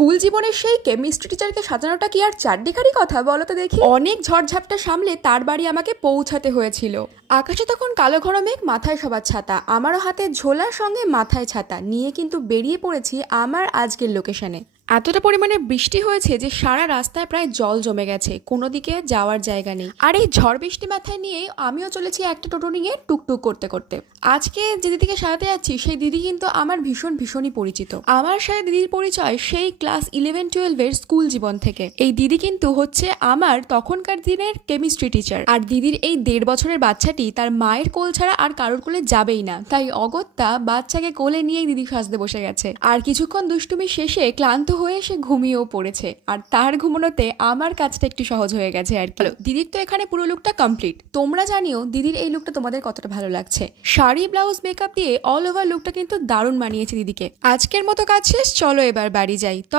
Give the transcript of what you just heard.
School জীবনের সেই chemistry টিচারকে সাজানোটা কি আর চারদিকারই কথা বলো তো দেখি। অনেক ঝড়ঝাপটা সামলে তার বাড়ি আমাকে পৌঁছাতে হয়েছিল। আকাশে তখন কালো ঘন মেঘ, মাথায় সবার ছাতা, আমারও হাতে ঝোলার সঙ্গে মাথায় ছাতা নিয়ে কিন্তু বেরিয়ে পড়েছি আমার আজকের লোকেশনে। এতটা পরিমাণে বৃষ্টি হয়েছে যে সারা রাস্তায় প্রায় জল জমে গেছে, কোনো দিকে যাওয়ার জায়গা নেই। আর এই ঝড় বৃষ্টি মাথায় নিয়ে আমিও চলেছি একটা টোটো নিয়ে টুকটুক করতে করতে। আজকে যে দিদিকে সাজাতে যাচ্ছি সেই দিদি কিন্তু আমার ভীষণই পরিচিত। আমার সাথে দিদির পরিচয় সেই ক্লাস 11-12-এর স্কুল জীবন থেকে। এই দিদি কিন্তু হচ্ছে আমার তখনকার দিনের কেমিস্ট্রি টিচার। আর দিদির এই 1.5 বছরের বাচ্চাটি তার মায়ের কোল ছাড়া আর কারোর কোলে যাবেই না, তাই অগত্যা বাচ্চাকে কোলে নিয়েই দিদি সাজতে বসে গেছে। আর কিছুক্ষণ দুষ্টুমি শেষে ক্লান্ত হয়ে সে ঘুমিয়েও পড়েছে। আর তার ঘুমানোতে আমার কাজটা একটু সহজ হয়ে গেছে আর কি। দিদির তো এখানে পুরো লুকটা কমপ্লিট। তোমরা জানিও দিদির এই লুকটা তোমাদের কতটা ভালো লাগছে। শাড়ি, ব্লাউজ, মেকআপ দিয়ে অল ওভার লুকটা কিন্তু দারুণ মানিয়েছে দিদিকে। আজকের মতো কাজ শেষ, চলো এবার বাড়ি যাই।